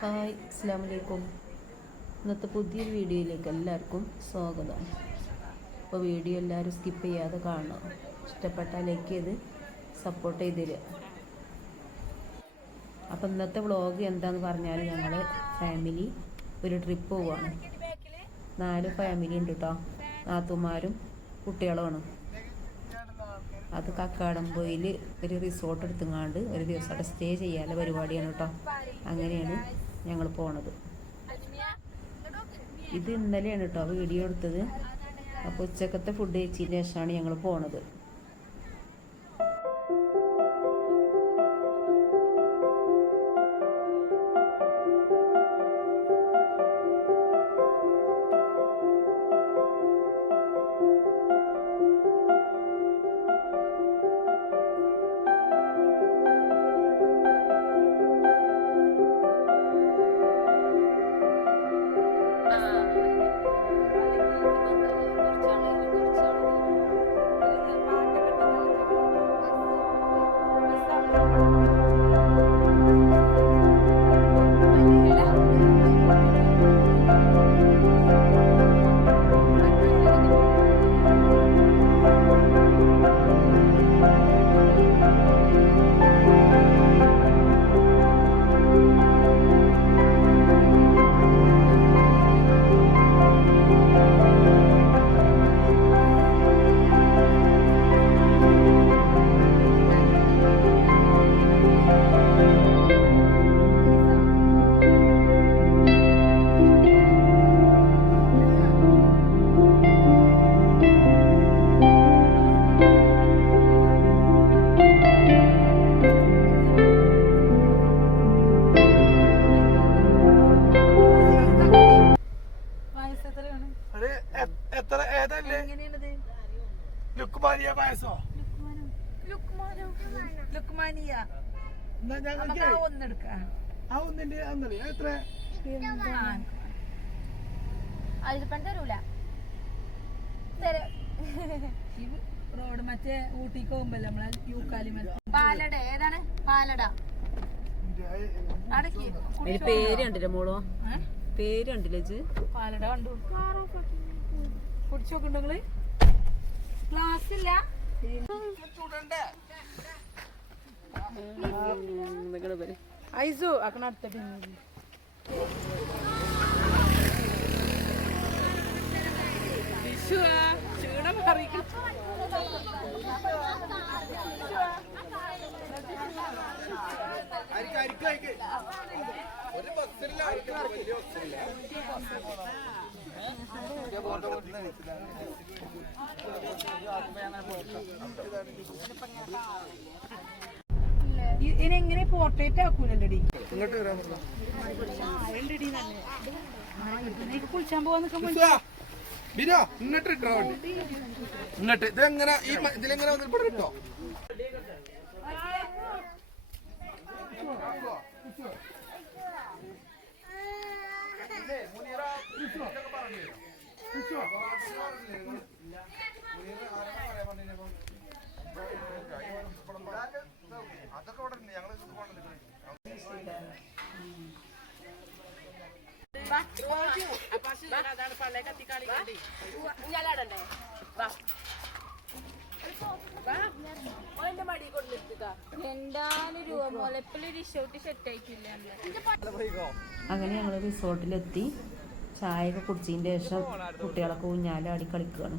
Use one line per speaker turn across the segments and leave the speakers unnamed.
Hi അസ്സാം വലൈക്കും ഇന്നത്തെ പുതിയൊരു വീഡിയോയിലേക്ക് എല്ലാവർക്കും സ്വാഗതം. അപ്പോൾ വീഡിയോ എല്ലാവരും സ്കിപ്പ് ചെയ്യാതെ കാണണം ഇഷ്ടപ്പെട്ടാൽ ലൈക്ക് ചെയ്ത് സപ്പോർട്ട് ചെയ്ത് തരിക അപ്പോൾ ഇന്നത്തെ വ്ളോഗ് എന്താന്ന് പറഞ്ഞാൽ ഞങ്ങൾ ഫാമിലി ഒരു ട്രിപ്പ് പോവാണ്. നാല് ഫാമിലി ഉണ്ട് കേട്ടോ നാത്തുമാരും കുട്ടികളുമാണ്. അത് കക്കാടംപൊയിൽ ഒരു റിസോർട്ട് എടുത്തുങ്ങാണ്ട് ഒരു ദിവസം അവിടെ സ്റ്റേ ചെയ്യാനുള്ള പരിപാടിയാണ് കേട്ടോ അങ്ങനെയാണ് ഞങ്ങൾ പോണത്. ഇത് ഇന്നലെയാണ് കേട്ടോ വീഡിയോ എടുത്തത്. അപ്പോൾ ഉച്ചക്കത്തെ ഫുഡ് കഴിച്ചതിന് ശേഷമാണ് ഞങ്ങൾ പോണത്.
അത് എത്ര ഏതല്ലേ? ലുക്കുമാരിയ പായസോ?
ലുക്മാനിയ.
ഞങ്ങൾക്ക്
ആ
ഒന്നിന്റെ അന്നല്ലേ എത്ര?
തരൂല.
റോഡ് മറ്റേ ഊട്ടിക്ക് പോകുമ്പല്ലേ നമ്മളെ യൂക്കാലി
പാലട. ഏതാണ്? പാലട. അടക്കി.
പേര് കണ്ടില്ല മോളോ? പേര് കണ്ടില്ലേ ഇജ്ജ്
പാലട കണ്ടു. കുടിച്ചു നോക്കുന്നുണ്ടെങ്കിൽ ഗ്ലാസ് ഇല്ല ഐസു അക്കണ അടുത്ത ടീമിൽ ക്ഷീണം അറിയിക്കും
ഒരു ബസ്സില്ല
ഇതിനെങ്ങനെ പോർട്രേറ്റ് ആക്കൂലല്ലടി കുളിച്ചാൻ പോവാൻ നിൽക്കുമ്പോ
ബിനോ ഇങ്ങോട്ട് ഇട്ടോ ഇങ്ങോട്ട്. ഇതെങ്ങനെ ഈ ഇതിലെങ്ങനെ വന്നിട്ട് ഇട്ടോ? അതൊക്കെ
ആയിട്ടില്ല
അങ്ങനെ ഞങ്ങൾ റിസോർട്ടിലെത്തി. ചായയൊക്കെ കുടിച്ചതിന് ശേഷം കുട്ടികളൊക്കെ ഊഞ്ഞാലാടി കളിക്കുകയാണ്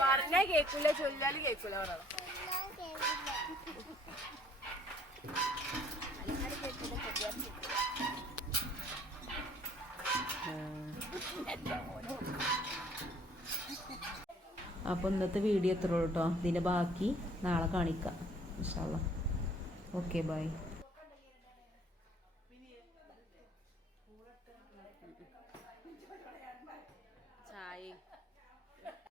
പറഞ്ഞാ കേക്കില്ല ചൊല്ലാൽ കേക്കില്ല പറയണം
അപ്പോൾ ഇന്നത്തെ വീഡിയോ എത്ര കേട്ടോ ഇതിന്റെ ബാക്കി നാളെ കാണിക്കാം. ഇൻഷാല്ല ഓക്കെ ബൈ